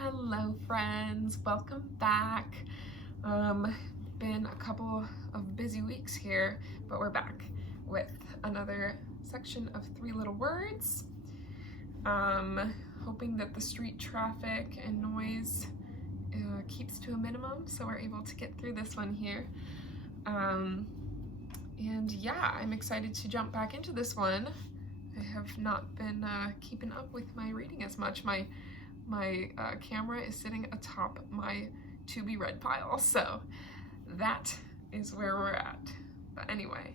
Hello friends, welcome back. Been a couple of busy weeks here, but we're back with another section of Three Little Words. Hoping that the street traffic and noise keeps to a minimum so we're able to get through this one here. And yeah, I'm excited to jump back into this one. I have not been keeping up with my reading as much. My camera is sitting atop my to be read pile, so that is where we're at. But anyway,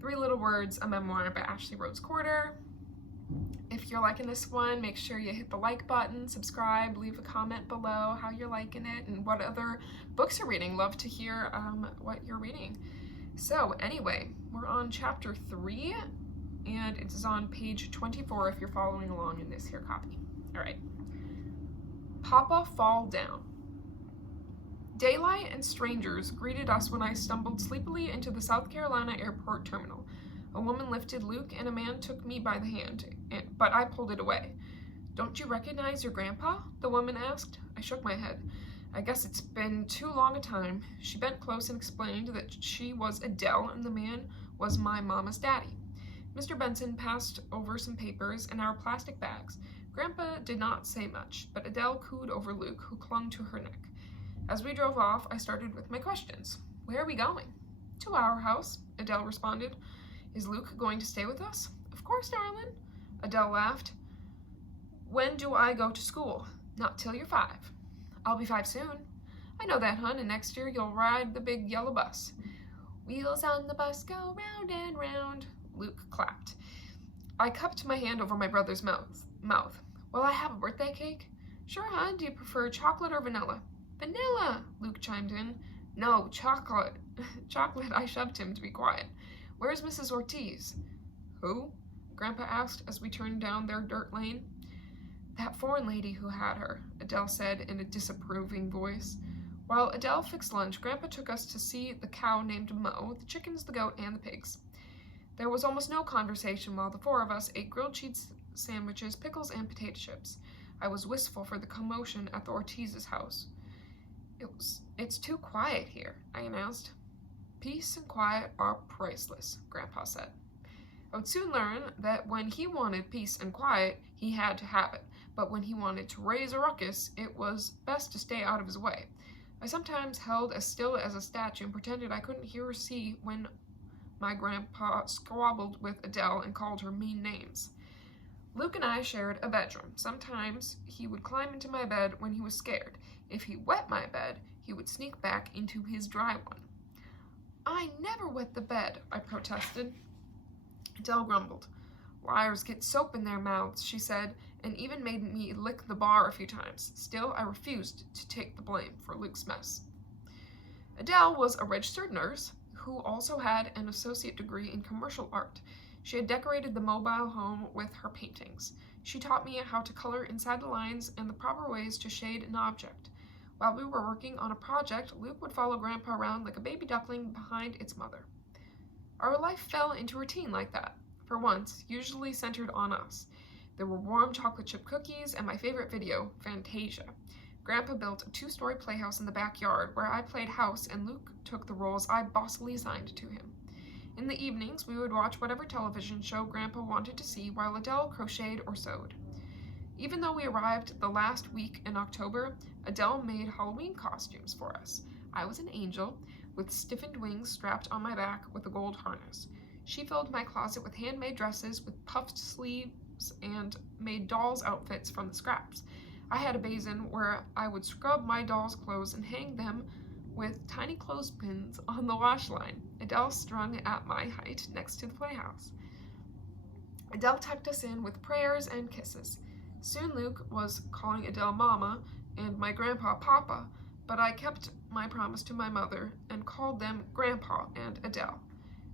Three Little Words, a memoir by Ashley Rose Corder. If you're liking this one, make sure you hit the like button, subscribe, leave a comment below how you're liking it and what other books you're reading. Love to hear what you're reading. So anyway, we're on chapter 3, and it is on page 24 if you're following along in this here copy. All right. Papa Fall Down. Daylight and strangers greeted us when I stumbled sleepily into the South Carolina airport terminal. A woman lifted Luke and a man took me by the hand, but I pulled it away. "Don't you recognize your grandpa?" the woman asked. I shook my head. "I guess it's been too long a time." She bent close and explained that she was Adele and the man was my mama's daddy. Mr. Benson passed over some papers and our plastic bags. Grandpa did not say much, but Adele cooed over Luke, who clung to her neck. As we drove off, I started with my questions. "Where are we going?" "To our house," Adele responded. "Is Luke going to stay with us?" "Of course, darling." Adele laughed. "When do I go to school?" "Not till you're 5. "I'll be 5 soon." "I know that, hun, and next year you'll ride the big yellow bus." "Wheels on the bus go round and round." Luke clapped. I cupped my hand over my brother's mouth. "Will I have a birthday cake?" "Sure, hun. Do you prefer chocolate or vanilla?" "Vanilla," Luke chimed in. "No, chocolate." Chocolate, I shoved him to be quiet. "Where's Mrs. Ortiz?" "Who?" Grandpa asked as we turned down their dirt lane. "That foreign lady who had her," Adele said in a disapproving voice. While Adele fixed lunch, Grandpa took us to see the cow named Mo, the chickens, the goat, and the pigs. There was almost no conversation while the 4 of us ate grilled cheese sandwiches, pickles, and potato chips. I was wistful for the commotion at the Ortiz's house. It's too quiet here," I announced. "Peace and quiet are priceless," Grandpa said. I would soon learn that when he wanted peace and quiet, he had to have it, but when he wanted to raise a ruckus, it was best to stay out of his way. I sometimes held as still as a statue and pretended I couldn't hear or see when my grandpa squabbled with Adele and called her mean names. Luke and I shared a bedroom. Sometimes he would climb into my bed when he was scared. If he wet my bed, he would sneak back into his dry one. "I never wet the bed," I protested. Adele grumbled. "Liars get soap in their mouths," she said, and even made me lick the bar a few times. Still, I refused to take the blame for Luke's mess. Adele was a registered nurse who also had an associate degree in commercial art. She had decorated the mobile home with her paintings. She taught me how to color inside the lines and the proper ways to shade an object. While we were working on a project, Luke would follow Grandpa around like a baby duckling behind its mother. Our life fell into routine like that, for once, usually centered on us. There were warm chocolate chip cookies and my favorite video, Fantasia. Grandpa built a 2-story playhouse in the backyard where I played house and Luke took the roles I bossily assigned to him. In the evenings, we would watch whatever television show Grandpa wanted to see while Adele crocheted or sewed. Even though we arrived the last week in October, Adele made Halloween costumes for us. I was an angel, with stiffened wings strapped on my back with a gold harness. She filled my closet with handmade dresses with puffed sleeves and made dolls' outfits from the scraps. I had a basin where I would scrub my dolls' clothes and hang them with tiny clothespins on the wash line. Adele strung at my height next to the playhouse. Adele tucked us in with prayers and kisses. Soon Luke was calling Adele Mama and my grandpa Papa, but I kept my promise to my mother and called them Grandpa and Adele.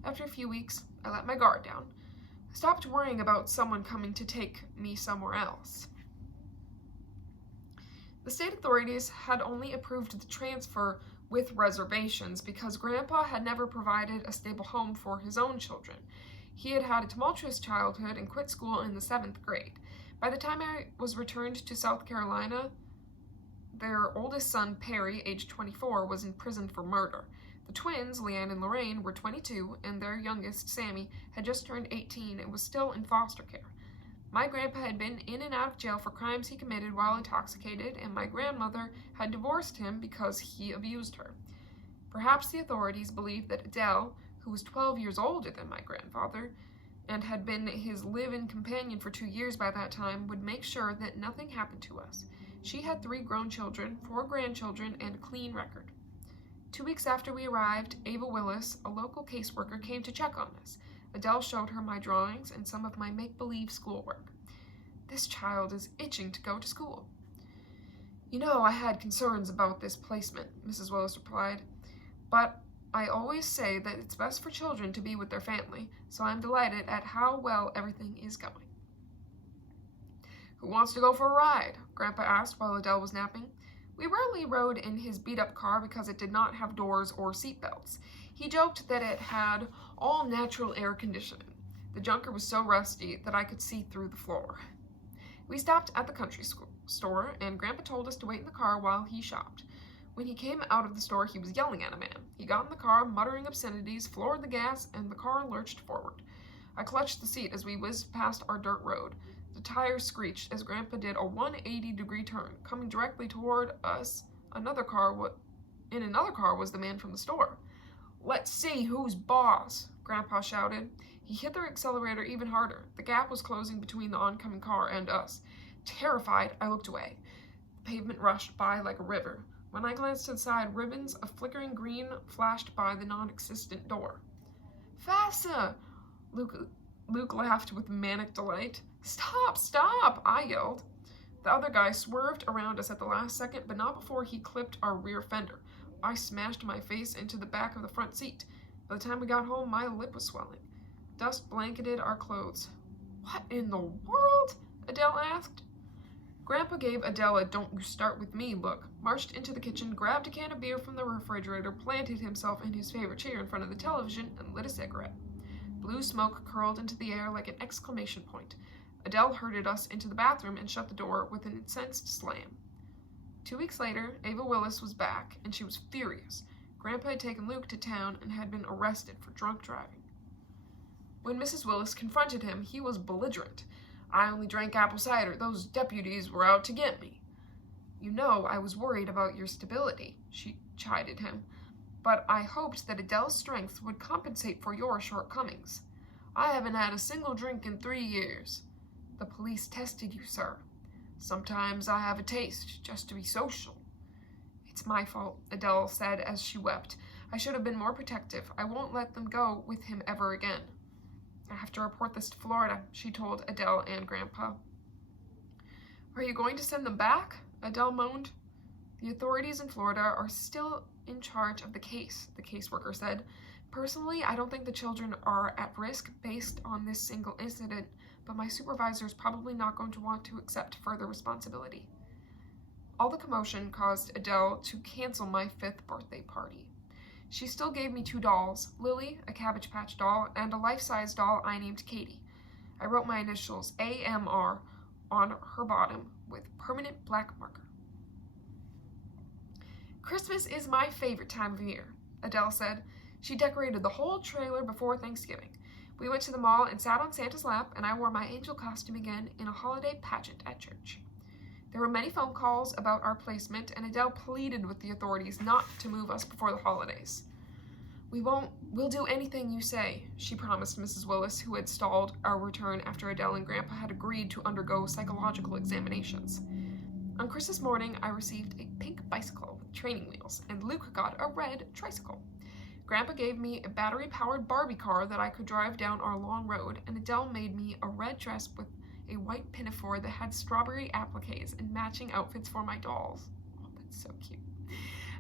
After a few weeks, I let my guard down. I stopped worrying about someone coming to take me somewhere else. The state authorities had only approved the transfer with reservations because Grandpa had never provided a stable home for his own children. He had had a tumultuous childhood and quit school in the 7th grade. By the time I was returned to South Carolina, Their oldest son, Perry, aged 24, was in prison for murder. The twins, Leanne and Lorraine, were 22, and their youngest, Sammy, had just turned 18 and was still in foster care. My grandpa had been in and out of jail for crimes he committed while intoxicated, and my grandmother had divorced him because he abused her. Perhaps the authorities believed that Adele, who was 12 years older than my grandfather, and had been his live-in companion for 2 years by that time, would make sure that nothing happened to us. She had 3 grown children, 4 grandchildren, and a clean record. 2 weeks after we arrived, Ava Willis, a local caseworker, came to check on us. Adele showed her my drawings and some of my make-believe schoolwork. This child is itching to go to school. You know, I had concerns about this placement, Mrs. Willis replied, but I always say that it's best for children to be with their family, so I'm delighted at how well everything is going. Who wants to go for a ride? Grandpa asked while Adele was napping. We rarely rode in his beat-up car because it did not have doors or seat belts. He joked that it had all natural air conditioning. The junker was so rusty that I could see through the floor. We stopped at the country store, and Grandpa told us to wait in the car while he shopped. When he came out of the store, he was yelling at a man. He got in the car, muttering obscenities, floored the gas, and the car lurched forward. I clutched the seat as we whizzed past our dirt road. The tires screeched as Grandpa did a 180-degree turn. Coming directly toward us, in another car was the man from the store. Let's see who's boss, Grandpa shouted. He hit the accelerator even harder. The gap was closing between the oncoming car and us. Terrified, I looked away. The pavement rushed by like a river. When I glanced to the side, ribbons of flickering green flashed by the non-existent door. Faster! Luke laughed with manic delight. Stop, stop, I yelled. The other guy swerved around us at the last second, but not before he clipped our rear fender. I smashed my face into the back of the front seat. By the time we got home, my lip was swelling. Dust blanketed our clothes. What in the world? Adele asked. Grandpa gave Adele a "don't you start with me" look, marched into the kitchen, grabbed a can of beer from the refrigerator, planted himself in his favorite chair in front of the television, and lit a cigarette. Blue smoke curled into the air like an exclamation point. Adele herded us into the bathroom and shut the door with an incensed slam. 2 weeks later, Ava Willis was back, and she was furious. Grandpa had taken Luke to town and had been arrested for drunk driving. When Mrs. Willis confronted him, he was belligerent. I only drank apple cider. Those deputies were out to get me. You know, I was worried about your stability, she chided him, but I hoped that Adele's strength would compensate for your shortcomings. I haven't had a single drink in 3 years. The police tested you, sir. Sometimes I have a taste, just to be social. It's my fault, Adele said as she wept. I should have been more protective. I won't let them go with him ever again. I have to report this to Florida, she told Adele and Grandpa. Are you going to send them back? Adele moaned. The authorities in Florida are still in charge of the case, the caseworker said. Personally, I don't think the children are at risk based on this single incident, but my supervisor is probably not going to want to accept further responsibility. All the commotion caused Adele to cancel my 5th birthday party. She still gave me 2 dolls, Lily, a Cabbage Patch doll, and a life-size doll I named Katie. I wrote my initials, AMR, on her bottom with permanent black marker. Christmas is my favorite time of year, Adele said. She decorated the whole trailer before Thanksgiving. We went to the mall and sat on Santa's lap, and I wore my angel costume again in a holiday pageant at church. There were many phone calls about our placement, and Adele pleaded with the authorities not to move us before the holidays. We'll do anything you say, she promised Mrs. Willis, who had stalled our return after Adele and Grandpa had agreed to undergo psychological examinations. On Christmas morning, I received a pink bicycle with training wheels, and Luke got a red tricycle. Grandpa gave me a battery-powered Barbie car that I could drive down our long road, and Adele made me a red dress with a white pinafore that had strawberry appliques and matching outfits for my dolls. Oh, that's so cute.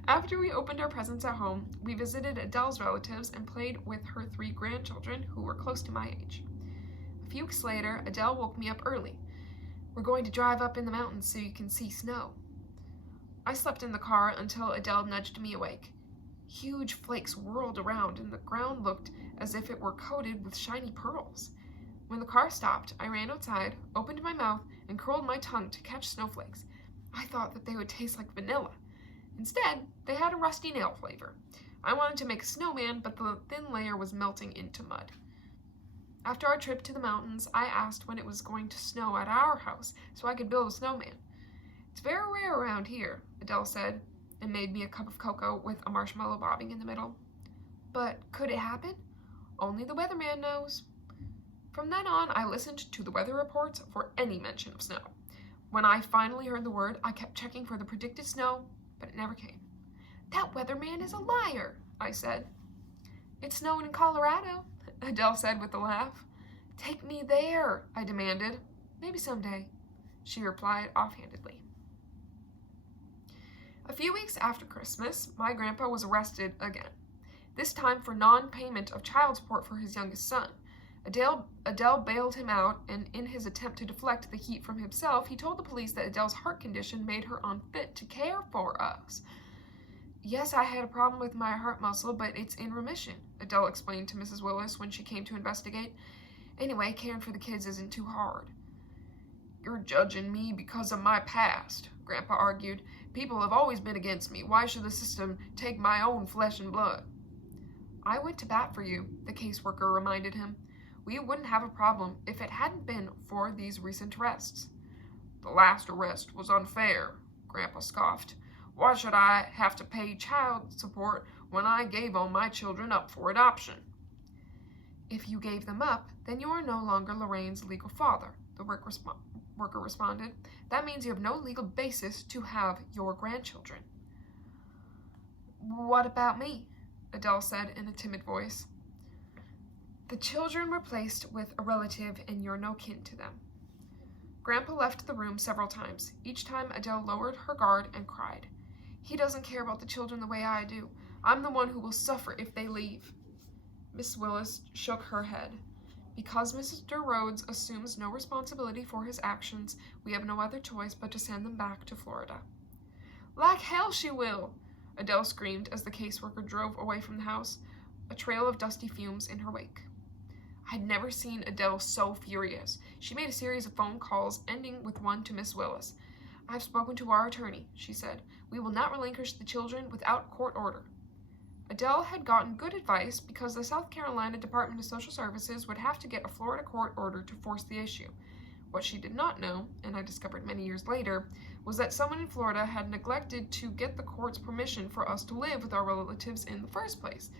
After we opened our presents at home, we visited Adele's relatives and played with her 3 grandchildren who were close to my age. A few weeks later, Adele woke me up early. We're going to drive up in the mountains so you can see snow. I slept in the car until Adele nudged me awake. Huge flakes whirled around, and the ground looked as if it were coated with shiny pearls. When the car stopped, I ran outside, opened my mouth, and curled my tongue to catch snowflakes. I thought that they would taste like vanilla. Instead, they had a rusty nail flavor. I wanted to make a snowman, but the thin layer was melting into mud. After our trip to the mountains, I asked when it was going to snow at our house so I could build a snowman. It's very rare around here, Adele said, and made me a cup of cocoa with a marshmallow bobbing in the middle. But could it happen? Only the weatherman knows. From then on, I listened to the weather reports for any mention of snow. When I finally heard the word, I kept checking for the predicted snow, but it never came. That weatherman is a liar, I said. It's snowing in Colorado, Adele said with a laugh. Take me there, I demanded. Maybe someday, she replied offhandedly. A few weeks after Christmas, my grandpa was arrested again, this time for non-payment of child support for his youngest son. Adele bailed him out, and in his attempt to deflect the heat from himself, he told the police that Adele's heart condition made her unfit to care for us. Yes, I had a problem with my heart muscle, but it's in remission, Adele explained to Mrs. Willis when she came to investigate. Anyway, caring for the kids isn't too hard. You're judging me because of my past, Grandpa argued. People have always been against me. Why should the system take my own flesh and blood? I went to bat for you, the caseworker reminded him. We wouldn't have a problem if it hadn't been for these recent arrests. The last arrest was unfair, Grandpa scoffed. Why should I have to pay child support when I gave all my children up for adoption? If you gave them up, then you are no longer Lorraine's legal father, the worker responded. That means you have no legal basis to have your grandchildren. What about me? Adele said in a timid voice. The children were placed with a relative and you're no kin to them. Grandpa left the room several times. Each time Adele lowered her guard and cried. He doesn't care about the children the way I do. I'm the one who will suffer if they leave. Miss Willis shook her head. Because Mr. Rhodes assumes no responsibility for his actions, we have no other choice but to send them back to Florida. Like hell she will, Adele screamed as the caseworker drove away from the house, a trail of dusty fumes in her wake. I'd never seen Adele so furious. She made a series of phone calls, ending with one to Miss Willis. I've spoken to our attorney, she said. We will not relinquish the children without court order. Adele had gotten good advice because the South Carolina Department of Social Services would have to get a Florida court order to force the issue. What she did not know, and I discovered many years later, was that someone in Florida had neglected to get the court's permission for us to live with our relatives in the first place.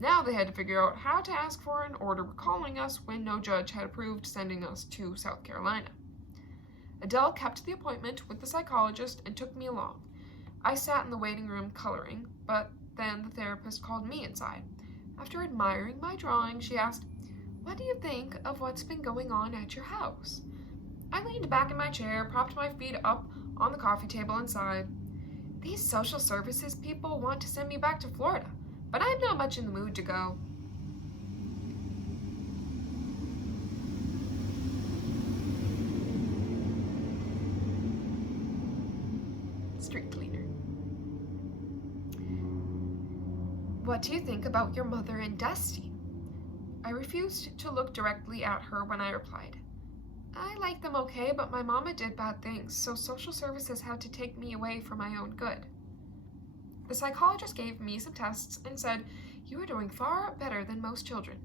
Now they had to figure out how to ask for an order recalling us when no judge had approved sending us to South Carolina. Adele kept the appointment with the psychologist and took me along. I sat in the waiting room coloring, but then the therapist called me inside. After admiring my drawing, she asked, "What do you think of what's been going on at your house?" I leaned back in my chair, propped my feet up on the coffee table and sighed. These social services people want to send me back to Florida, but I'm not much in the mood to go. Street cleaner. What do you think about your mother and Dusty? I refused to look directly at her when I replied. I like them okay, but my mama did bad things, so social services had to take me away for my own good. The psychologist gave me some tests and said, "You are doing far better than most children."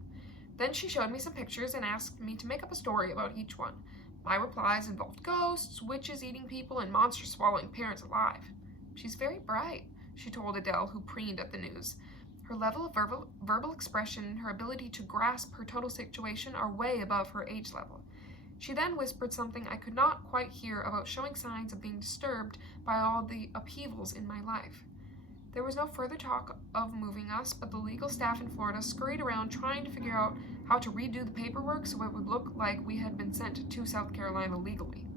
Then she showed me some pictures and asked me to make up a story about each one. My replies involved ghosts, witches eating people, and monsters swallowing parents alive. She's very bright, she told Adele, who preened at the news. Her level of verbal expression and her ability to grasp her total situation are way above her age level. She then whispered something I could not quite hear about showing signs of being disturbed by all the upheavals in my life. There was no further talk of moving us, but the legal staff in Florida scurried around trying to figure out how to redo the paperwork so it would look like we had been sent to South Carolina legally.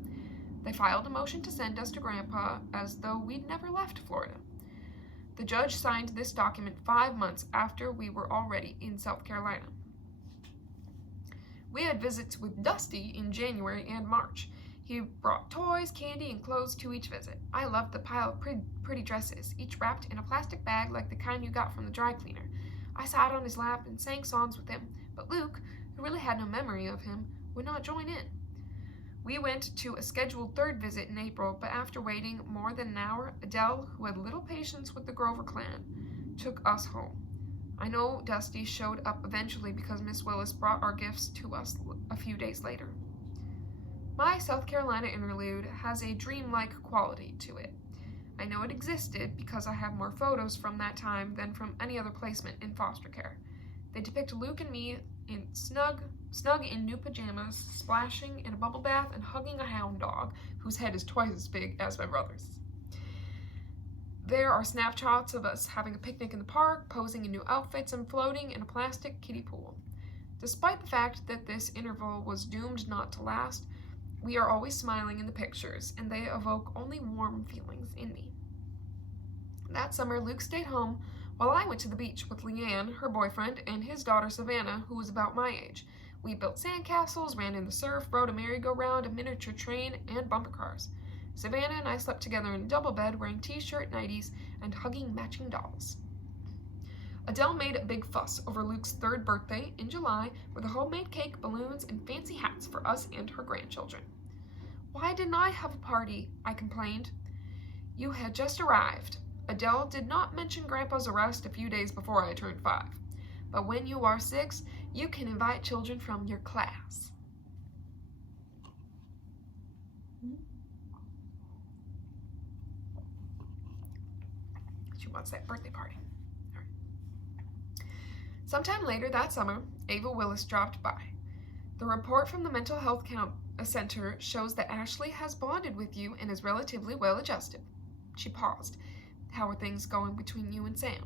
They filed a motion to send us to Grandpa as though we'd never left Florida. The judge signed this document 5 months after we were already in South Carolina. We had visits with Dusty in January and March. He brought toys, candy, and clothes to each visit. I loved the pile of pretty dresses, each wrapped in a plastic bag like the kind you got from the dry cleaner. I sat on his lap and sang songs with him, but Luke, who really had no memory of him, would not join in. We went to a scheduled third visit in April, but after waiting more than an hour, Adele, who had little patience with the Grover clan, took us home. I know Dusty showed up eventually because Miss Willis brought our gifts to us a few days later. My South Carolina interlude has a dreamlike quality to it. I know it existed because I have more photos from that time than from any other placement in foster care. They depict Luke and me in snug in new pajamas, splashing in a bubble bath and hugging a hound dog whose head is twice as big as my brother's. There are snapshots of us having a picnic in the park, posing in new outfits, and floating in a plastic kiddie pool. Despite the fact that this interval was doomed not to last, we are always smiling in the pictures, and they evoke only warm feelings in me. That summer, Luke stayed home while I went to the beach with Leanne, her boyfriend, and his daughter Savannah, who was about my age. We built sandcastles, ran in the surf, rode a merry-go-round, a miniature train, and bumper cars. Savannah and I slept together in a double bed, wearing t-shirt nighties and hugging matching dolls. Adele made a big fuss over Luke's 3rd birthday in July with a homemade cake, balloons, and fancy hats for us and her grandchildren. "Why didn't I have a party?" I complained. "You had just arrived." Adele did not mention Grandpa's arrest a few days before I turned 5. "But when you are 6, you can invite children from your class." She wants that birthday party. All right. Sometime later that summer, Ava Willis dropped by. "The report from the mental health center shows that Ashley has bonded with you and is relatively well adjusted." She paused. "How are things going between you and Sam?"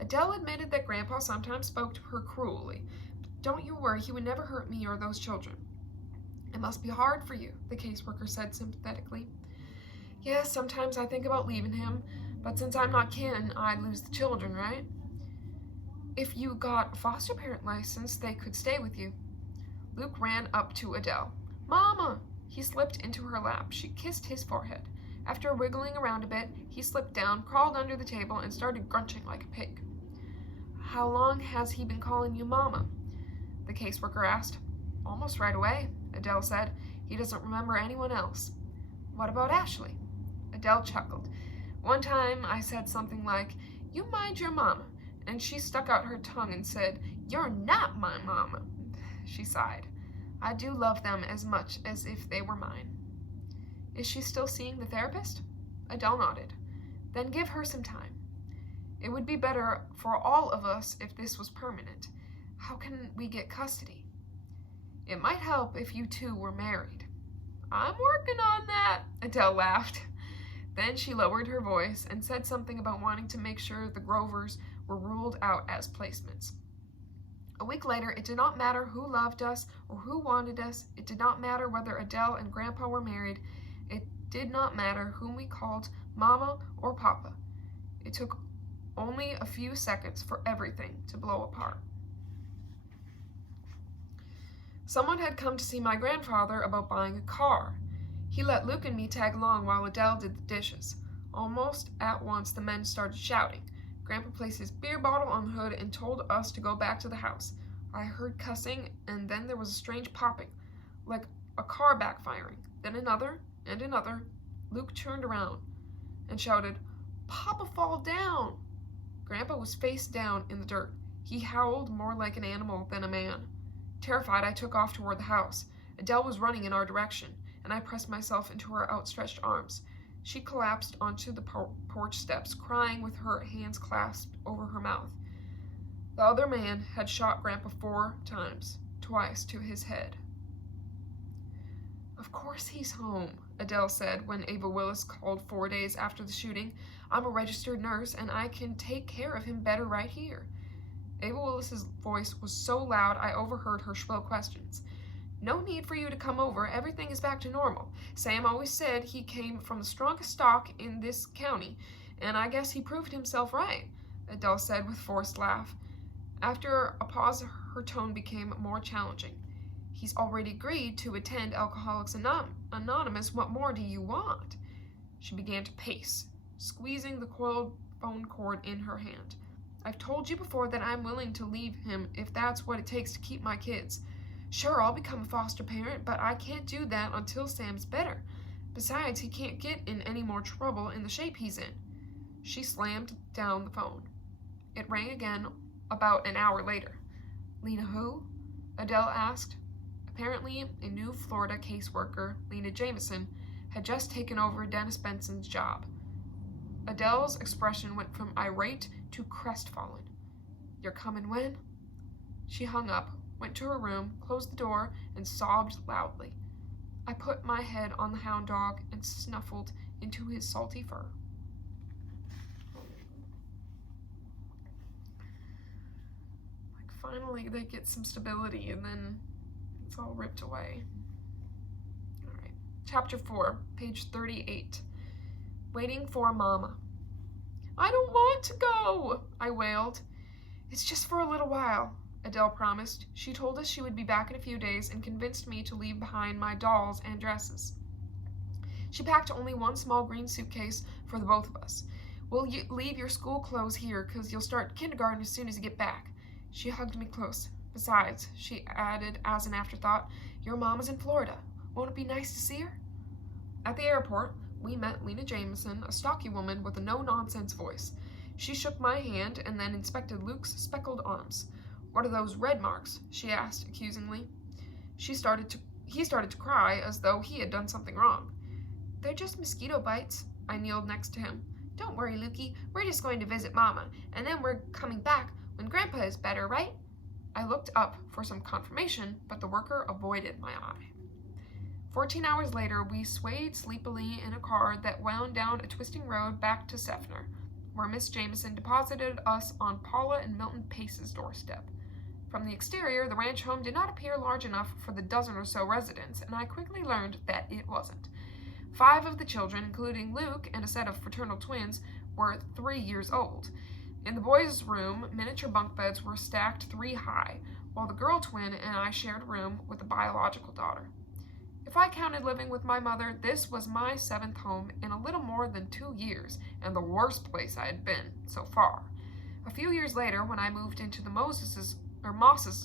Adele admitted that Grandpa sometimes spoke to her cruelly. "Don't you worry, he would never hurt me or those children." "It must be hard for you," the caseworker said sympathetically. "Yes, sometimes I think about leaving him, but since I'm not kin, I'd lose the children, right?" "If you got a foster parent license, they could stay with you." Luke ran up to Adele. "Mama!" He slipped into her lap. She kissed his forehead. After wriggling around a bit, he slipped down, crawled under the table, and started grunting like a pig. "How long has he been calling you Mama?" the caseworker asked. "Almost right away," Adele said. "He doesn't remember anyone else." "What about Ashley?" Adele chuckled. "One time I said something like, 'You mind your mama,' and she stuck out her tongue and said, 'You're not my mama.'" She sighed. "I do love them as much as if they were mine." "Is she still seeing the therapist?" Adele nodded. "Then give her some time. It would be better for all of us if this was permanent. How can we get custody?" "It might help if you two were married." "I'm working on that," Adele laughed. Then she lowered her voice and said something about wanting to make sure the Grovers were ruled out as placements. A week later, it did not matter who loved us or who wanted us. It did not matter whether Adele and Grandpa were married. It did not matter whom we called Mama or Papa. It took only a few seconds for everything to blow apart. Someone had come to see my grandfather about buying a car. He let Luke and me tag along while Adele did the dishes. Almost at once the men started shouting. Grandpa placed his beer bottle on the hood and told us to go back to the house. I heard cussing, and then there was a strange popping, like a car backfiring. Then another, and another. Luke turned around and shouted, "Papa, fall down!" Grandpa was face down in the dirt. He howled more like an animal than a man. Terrified, I took off toward the house. Adele was running in our direction, and I pressed myself into her outstretched arms. She collapsed onto the porch steps, crying with her hands clasped over her mouth. The other man had shot Grandpa 4 times, twice to his head. "Of course he's home," Adele said when Ava Willis called 4 days after the shooting. "I'm a registered nurse, and I can take care of him better right here." Ava Willis's voice was so loud I overheard her shrill questions. "No need for you to come over. Everything is back to normal. Sam always said he came from the strongest stock in this county, and I guess he proved himself right," Adele said with forced laugh. After a pause, her tone became more challenging. "He's already agreed to attend Alcoholics Anonymous. What more do you want?" She began to pace, squeezing the coiled phone cord in her hand. "I've told you before that I'm willing to leave him if that's what it takes to keep my kids. Sure, I'll become a foster parent, but I can't do that until Sam's better. Besides, he can't get in any more trouble in the shape he's in. She slammed down the phone. It rang again about an hour later. Lena who? Adele asked. Apparently, a new Florida caseworker, Lena Jameson, had just taken over Dennis Benson's job. Adele's expression went from irate to crestfallen. You're coming when? She hung up, went to her room, closed the door, and sobbed loudly. I put my head on the hound dog and snuffled into his salty fur. Finally, they get some stability, and then it's all ripped away. All right. Chapter 4, page 38. Waiting for Mama. I don't want to go, I wailed. It's just for a little while, Adele promised. She told us she would be back in a few days and convinced me to leave behind my dolls and dresses. She packed only one small green suitcase for the both of us. We'll leave your school clothes here because you'll start kindergarten as soon as you get back. She hugged me close. Besides, she added as an afterthought, your mama's in Florida. Won't it be nice to see her? At the airport, we met Lena Jameson, a stocky woman with a no-nonsense voice. She shook my hand and then inspected Luke's speckled arms. What are those red marks? She asked accusingly. He started to cry as though he had done something wrong. They're just mosquito bites. I kneeled next to him. Don't worry, Lukey. We're just going to visit Mama, and then we're coming back when Grandpa is better, right? I looked up for some confirmation, but the worker avoided my eye. 14 hours later, we swayed sleepily in a car that wound down a twisting road back to Seffner, where Miss Jameson deposited us on Paula and Milton Pace's doorstep. From the exterior, the ranch home did not appear large enough for the dozen or so residents, and I quickly learned that it wasn't. 5 of the children, including Luke and a set of fraternal twins, were 3 years old. In the boys' room, miniature bunk beds were stacked 3 high, while the girl twin and I shared a room with a biological daughter. If I counted living with my mother, this was my 7th home in a little more than 2 years, and the worst place I had been so far. A few years later, when I moved into the Mosses'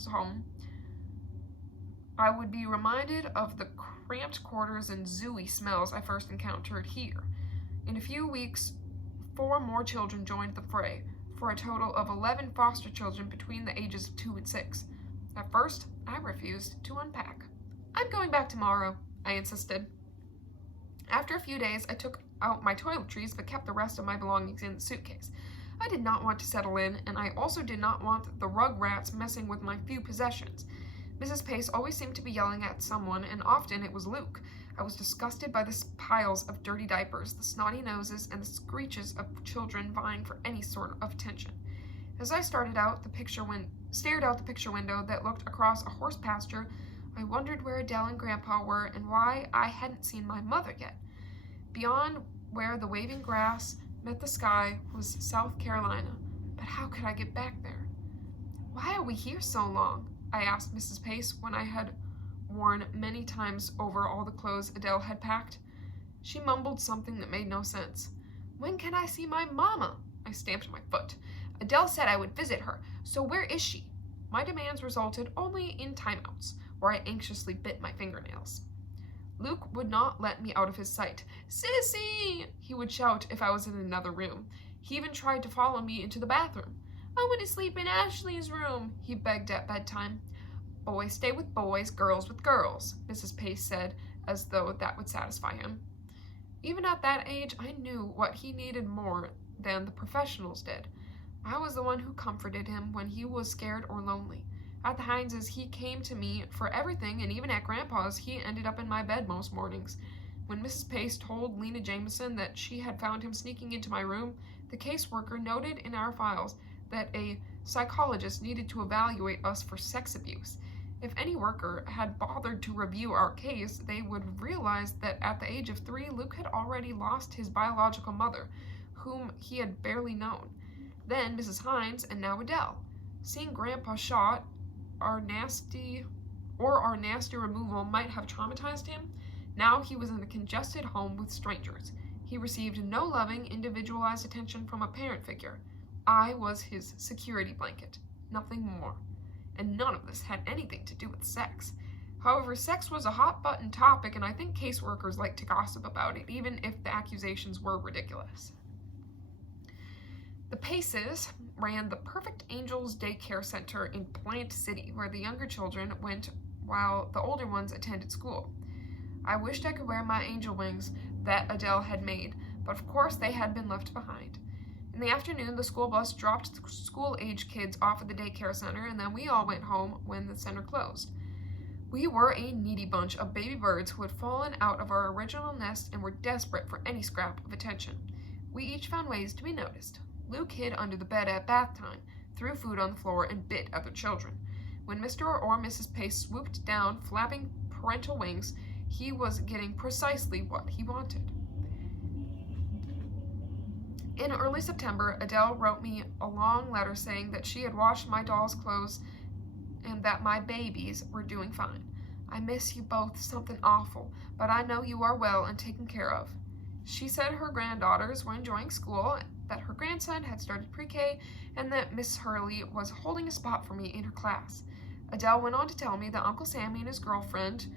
home, I would be reminded of the cramped quarters and zooey smells I first encountered here. In a few weeks, 4 more children joined the fray, for a total of 11 foster children between the ages of 2 and 6. At first, I refused to unpack. I'm going back tomorrow, I insisted. After a few days, I took out my toiletries but kept the rest of my belongings in the suitcase. I did not want to settle in, and I also did not want the rug rats messing with my few possessions. Mrs. Pace always seemed to be yelling at someone, and often it was Luke. I was disgusted by the piles of dirty diapers, the snotty noses, and the screeches of children vying for any sort of attention. As I stared out the picture window that looked across a horse pasture, I wondered where Adele and Grandpa were and why I hadn't seen my mother yet. Beyond where the waving grass met the sky was South Carolina, but how could I get back there? Why are we here so long? I asked Mrs. Pace when I had worn many times over all the clothes Adele had packed. She mumbled something that made no sense. When can I see my mama? I stamped my foot. Adele said I would visit her, so where is she? My demands resulted only in timeouts, where I anxiously bit my fingernails. Luke would not let me out of his sight. Sissy! He would shout if I was in another room. He even tried to follow me into the bathroom. I want to sleep in Ashley's room, he begged at bedtime. Boys stay with boys, girls with girls, Mrs. Pace said, as though that would satisfy him. Even at that age, I knew what he needed more than the professionals did. I was the one who comforted him when he was scared or lonely. At the Hineses, he came to me for everything, and even at Grandpa's, he ended up in my bed most mornings. When Mrs. Pace told Lena Jameson that she had found him sneaking into my room, the caseworker noted in our files that a psychologist needed to evaluate us for sex abuse. If any worker had bothered to review our case, they would realize that at the age of 3, Luke had already lost his biological mother, whom he had barely known. Then Mrs. Hines, and now Adele. Seeing Grandpa shot, our nasty removal might have traumatized him. Now he was in a congested home with strangers. He received no loving, individualized attention from a parent figure. I was his security blanket, nothing more. and none of this had anything to do with sex. However, sex was a hot-button topic, and I think caseworkers like to gossip about it, even if the accusations were ridiculous. The Paces ran the Perfect Angels Daycare Center in Plant City, where the younger children went while the older ones attended school. I wished I could wear my angel wings that Adele had made, but of course they had been left behind. In the afternoon, the school bus dropped school-age kids off at the daycare center, and then we all went home when the center closed. We were a needy bunch of baby birds who had fallen out of our original nest and were desperate for any scrap of attention. We each found ways to be noticed. Luke hid under the bed at bath time, threw food on the floor, and bit other children. When Mr. or Mrs. Pace swooped down, flapping parental wings, he was getting precisely what he wanted. In early September, Adele wrote me a long letter saying that she had washed my doll's clothes and that my babies were doing fine. I miss you both something awful, but I know you are well and taken care of. She said her granddaughters were enjoying school, that her grandson had started pre-K, and that Miss Hurley was holding a spot for me in her class. Adele went on to tell me that Uncle Sammy and his girlfriend,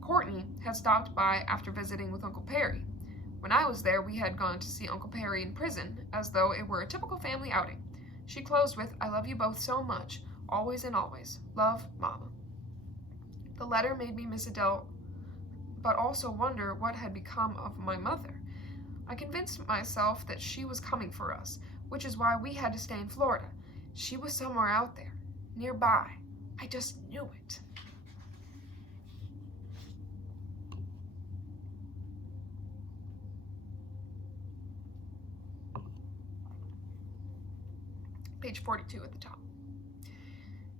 Courtney, had stopped by after visiting with Uncle Perry. When I was there, we had gone to see Uncle Perry in prison, as though it were a typical family outing. She closed with, I love you both so much, always and always. Love, Mama. The letter made me miss Adele, but also wonder what had become of my mother. I convinced myself that she was coming for us, which is why we had to stay in Florida. She was somewhere out there, nearby. I just knew it. Page 42 at the top.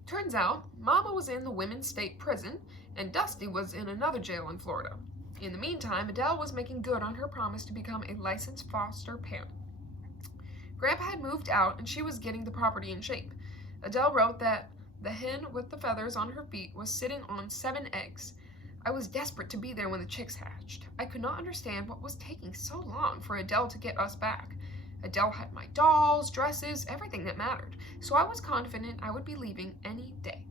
Turns out, Mama was in the women's state prison, and Dusty was in another jail in Florida. In the meantime, Adele was making good on her promise to become a licensed foster parent. Grandpa had moved out, and she was getting the property in shape. Adele wrote that the hen with the feathers on her feet was sitting on 7 eggs. I was desperate to be there when the chicks hatched. I could not understand what was taking so long for Adele to get us back. Adele had my dolls, dresses, everything that mattered, so I was confident I would be leaving any day.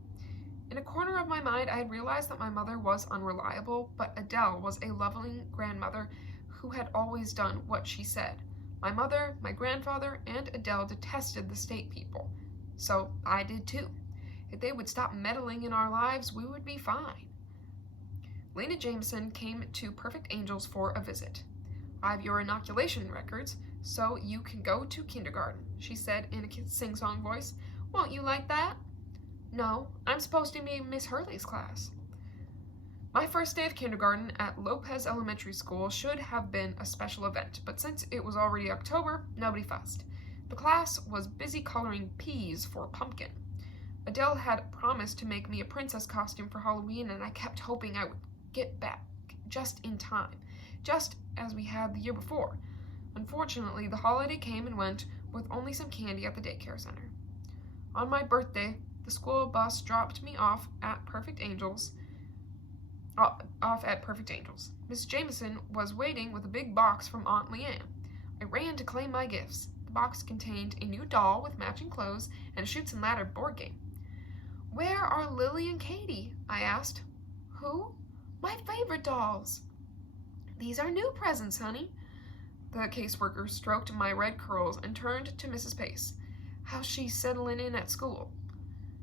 In a corner of my mind, I had realized that my mother was unreliable, but Adele was a loving grandmother who had always done what she said. My mother, my grandfather, and Adele detested the state people, so I did too. If they would stop meddling in our lives, we would be fine. Lena Jameson came to Perfect Angels for a visit. I have your inoculation records, so you can go to kindergarten, she said in a sing-song voice. Won't you like that? No, I'm supposed to be in Miss Hurley's class. My first day of kindergarten at Lopez Elementary School should have been a special event, but since it was already October, nobody fussed. The class was busy coloring peas for a pumpkin. Adele had promised to make me a princess costume for Halloween, and I kept hoping I would get back just in time, just as we had the year before. Unfortunately, the holiday came and went with only some candy at the daycare center. On my birthday, the school bus dropped me off at Perfect Angels. Miss Jameson was waiting with a big box from Aunt Leanne. I ran to claim my gifts. The box contained a new doll with matching clothes and a Chutes and Ladder board game. Where are Lily and Katie? I asked. Who? My favorite dolls. These are new presents, honey. The caseworker stroked my red curls and turned to Mrs. Pace. How's she settling in at school?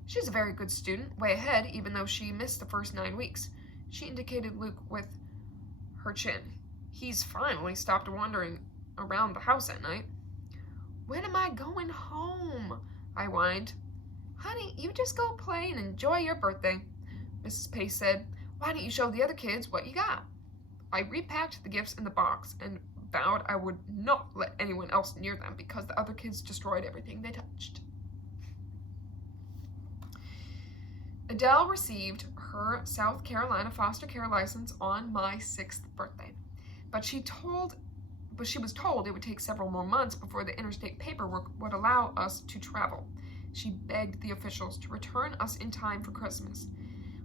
She's a very good student, way ahead, even though she missed the first 9 weeks. She indicated Luke with her chin. He's finally stopped wandering around the house at night. When am I going home? I whined. Honey, you just go play and enjoy your birthday, Mrs. Pace said. Why don't you show the other kids what you got? I repacked the gifts in the box and vowed I would not let anyone else near them because the other kids destroyed everything they touched. Adele received her South Carolina foster care license on my 6th birthday, but she was told it would take several more months before the interstate paperwork would allow us to travel. She begged the officials to return us in time for Christmas.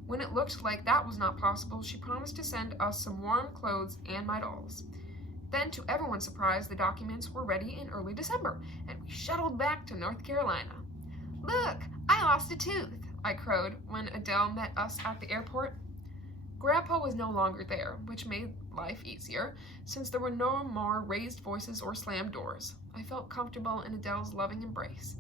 When it looked like that was not possible, she promised to send us some warm clothes and my dolls. Then, to everyone's surprise, the documents were ready in early December, and we shuttled back to North Carolina. Look, I lost a tooth, I crowed when Adele met us at the airport. Grandpa was no longer there, which made life easier, since there were no more raised voices or slammed doors. I felt comfortable in Adele's loving embrace.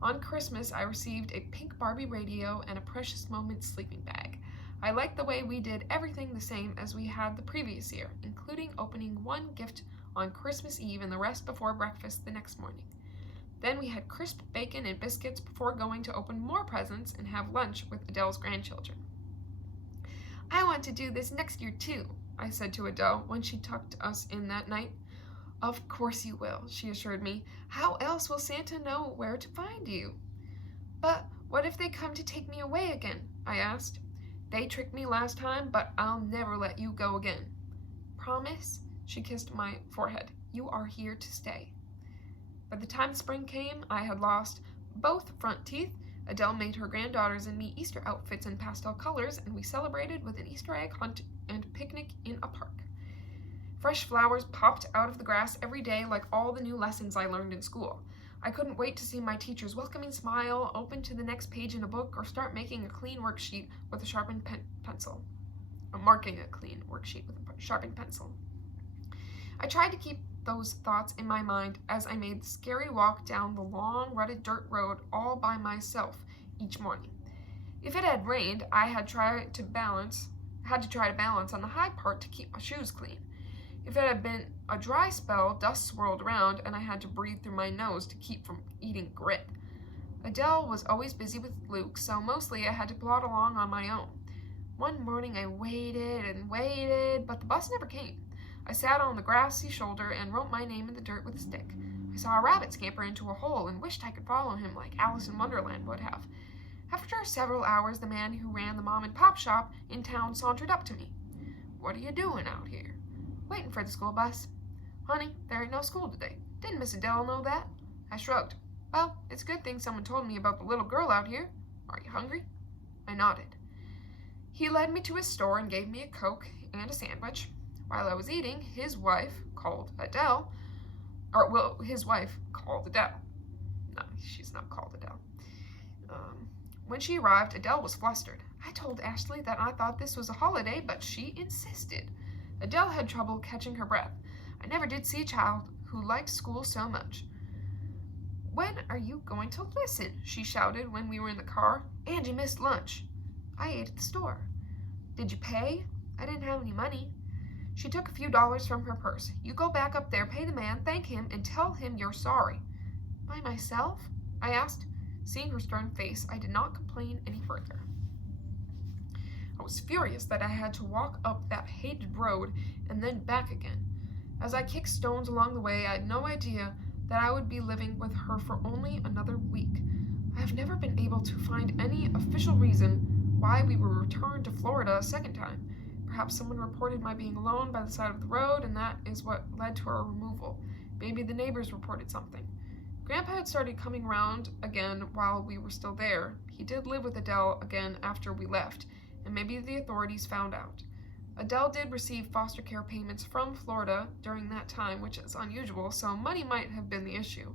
On Christmas, I received a pink Barbie radio and a Precious Moments sleeping bag. I liked the way we did everything the same as we had the previous year, including opening one gift on Christmas Eve and the rest before breakfast the next morning. Then we had crisp bacon and biscuits before going to open more presents and have lunch with Adele's grandchildren. I want to do this next year too, I said to Adele when she tucked us in that night. Of course you will, she assured me. How else will Santa know where to find you? But what if they come to take me away again? I asked. They tricked me last time, but I'll never let you go again. Promise? She kissed my forehead. You are here to stay. By the time spring came, I had lost both front teeth. Adele made her granddaughters and me Easter outfits in pastel colors, and we celebrated with an Easter egg hunt and picnic in a park. Fresh flowers popped out of the grass every day like all the new lessons I learned in school. I couldn't wait to see my teacher's welcoming smile, open to the next page in a book, or start making a clean worksheet with a sharpened pencil. Or marking a clean worksheet with a sharpened pencil. I tried to keep those thoughts in my mind as I made the scary walk down the long, rutted dirt road all by myself each morning. If it had rained, I had to try to balance on the high part to keep my shoes clean. If it had been a dry spell, dust swirled around, and I had to breathe through my nose to keep from eating grit. Adele was always busy with Luke, so mostly I had to plod along on my own. One morning I waited and waited, but the bus never came. I sat on the grassy shoulder and wrote my name in the dirt with a stick. I saw a rabbit scamper into a hole and wished I could follow him like Alice in Wonderland would have. After several hours, the man who ran the mom-and-pop shop in town sauntered up to me. What are you doing out here? Waiting for the school bus. Honey, there ain't no school today. Didn't Miss Adele know that? I shrugged. Well, it's a good thing someone told me about the little girl out here. Are you hungry? I nodded. He led me to his store and gave me a Coke and a sandwich. While I was eating, his wife called Adele. No, she's not called Adele. When she arrived, Adele was flustered. I told Ashley that I thought this was a holiday, but she insisted. Adele had trouble catching her breath. I never did see a child who liked school so much. When are you going to listen? She shouted when we were in the car. And you missed lunch. I ate at the store. Did you pay? I didn't have any money. She took a few dollars from her purse. You go back up there, pay the man, thank him, and tell him you're sorry. By myself? I asked. Seeing her stern face, I did not complain any further. I was furious that I had to walk up that hated road and then back again. As I kicked stones along the way, I had no idea that I would be living with her for only another week. I have never been able to find any official reason why we were returned to Florida a second time. Perhaps someone reported my being alone by the side of the road, and that is what led to our removal. Maybe the neighbors reported something. Grandpa had started coming around again while we were still there. He did live with Adele again after we left, and maybe the authorities found out. Adele did receive foster care payments from Florida during that time, which is unusual, so money might have been the issue.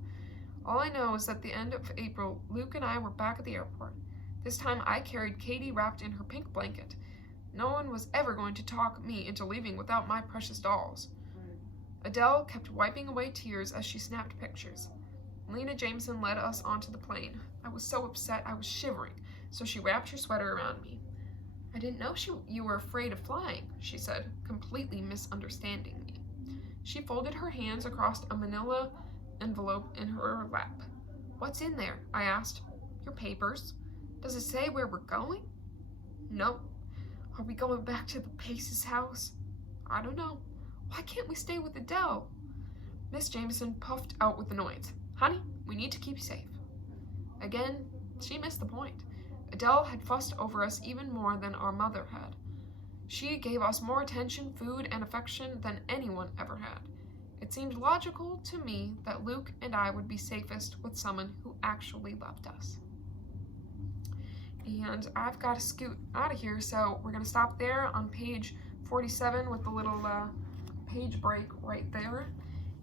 All I know is that at the end of April, Luke and I were back at the airport. This time I carried Katie wrapped in her pink blanket. No one was ever going to talk me into leaving without my precious dolls. Adele kept wiping away tears as she snapped pictures. Lena Jameson led us onto the plane. I was so upset I was shivering, so she wrapped her sweater around me. I didn't know you were afraid of flying, she said, completely misunderstanding me. She folded her hands across a manila envelope in her lap. What's in there? I asked. Your papers. Does it say where we're going? No. Are we going back to the Pace's house? I don't know. Why can't we stay with Adele? Miss Jameson puffed out with annoyance. Honey, we need to keep you safe. Again, she missed the point. Adele had fussed over us even more than our mother had. She gave us more attention, food, and affection than anyone ever had. It seemed logical to me that Luke and I would be safest with someone who actually loved us. And I've got to scoot out of here, so we're going to stop there on page 47 with the little page break right there.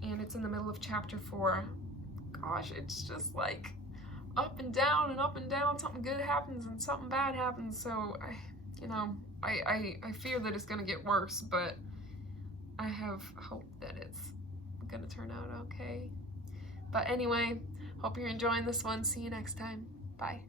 And it's in the middle of chapter 4. Gosh, it's just like up and down and up and down. Something good happens and something bad happens. So I fear that it's gonna get worse, but I have hope that it's gonna turn out okay. But anyway, hope you're enjoying this one. See you next time. Bye.